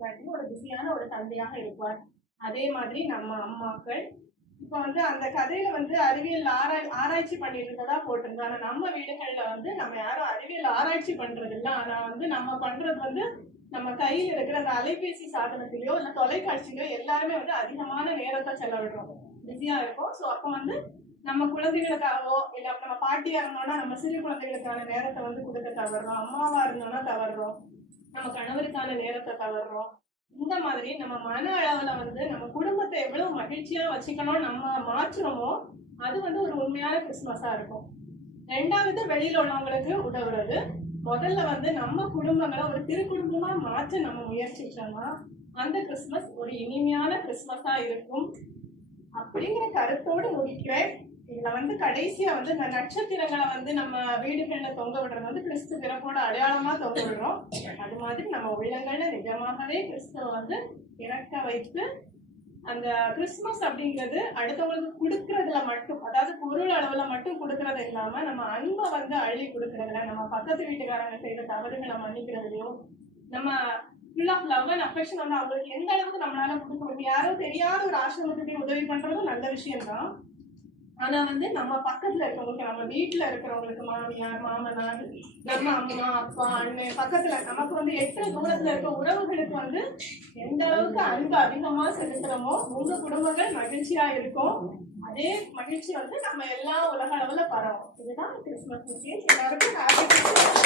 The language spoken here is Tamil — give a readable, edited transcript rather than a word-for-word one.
குடும்பத்துக்காண்டி ஒரு பிஸியான ஒரு தந்தையாக இருப்பார். அதே மாதிரி நம்ம அம்மாக்கள் இப்ப அந்த கதையில அறிவியல் ஆராய்ச்சி பண்ணிட்டு இருந்ததா போட்டிருந்தோம். ஆனா நம்ம வீடுகள்ல நம்ம யாரும் அறிவியல் ஆராய்ச்சி பண்றது இல்ல. ஆனா நம்ம பண்றது நம்ம கையில் இருக்கிற அந்த அலைபேசி சாதனத்திலயோ இல்ல தொலைக்காட்சியிலயோ எல்லாருமே அதிகமான நேரத்தை செலவிடுறோம், பிஸியா இருக்கும். ஸோ அப்போ நம்ம குழந்தைகளுக்காகவோ இல்ல நம்ம பாட்டியா இருந்தோம்னா நம்ம சிறு குழந்தைகளுக்கான நேரத்தை கொடுக்க தவறுறோம், அம்மாவா இருந்தோம்னா தவறுறோம், நம்ம கணவருக்கான நேரத்தை தவறுறோம். இந்த மாதிரி நம்ம மன அளவுல நம்ம குடும்பத்தை எவ்வளவு மகிழ்ச்சியா வச்சுக்கணும் நம்ம மாற்றுறோமோ அது ஒரு உண்மையான கிறிஸ்துமஸா இருக்கும். ரெண்டாவது, வெளியில உள்ளவங்களுக்கு உதவுறது. முதல்ல நம்ம குடும்பங்களை ஒரு திருக்குடும்பமா மாற்ற நம்ம முயற்சிச்சோம்னா அந்த கிறிஸ்துமஸ் ஒரு இனிமையான கிறிஸ்துமஸா இருக்கும் அப்படிங்கிற கருத்தோடு முடிக்கிறேன். இதுல கடைசியா இந்த நட்சத்திரங்களை நம்ம வீடுகள்ல தொங்க விடுறது கிறிஸ்து பிறப்போட அடையாளமா தொங்க விடுறோம். அது மாதிரி நம்ம உள்ளங்கள்ல நிஜமாகவே கிறிஸ்துவ இறக்க வைத்து அந்த கிறிஸ்துமஸ் அப்படிங்கிறது அடுத்தவங்களுக்கு கொடுக்கறதுல மட்டும், அதாவது பொருள் அளவுல மட்டும் கொடுக்கறது இல்லாம நம்ம அன்பை அள்ளி கொடுக்கறதுல, நம்ம பக்கத்து வீட்டுக்காரங்க செய்த தவறுகளை மன்னிக்கிறதுலையும், நம்ம full of love and affection அவங்களுக்கு எந்த அளவுக்கு நம்மளால கொடுக்க முடியும். யாரோ தெரியாத ஒரு ஆசிரமத்துக்கு உதவி பண்றதும் நல்ல விஷயம்தான். ஆனா நம்ம பக்கத்துல இருக்கவங்களுக்கு, நம்ம வீட்டுல இருக்கிறவங்களுக்கு, மாமியார் மாமனார், நம்ம அம்மா அப்பா அண்ணன், பக்கத்துல நமக்கு எட்டு தூரத்துல இருக்க உறவுகளுக்கு எந்த அளவுக்கு அன்பு அதிகமா செலுத்துறோமோ உங்க குடும்பங்கள் மகிழ்ச்சியா இருக்கும். அதே மகிழ்ச்சி நம்ம எல்லா உலக அளவுல பரவும். இதுதான் கிறிஸ்துமஸ். எல்லாருக்கும்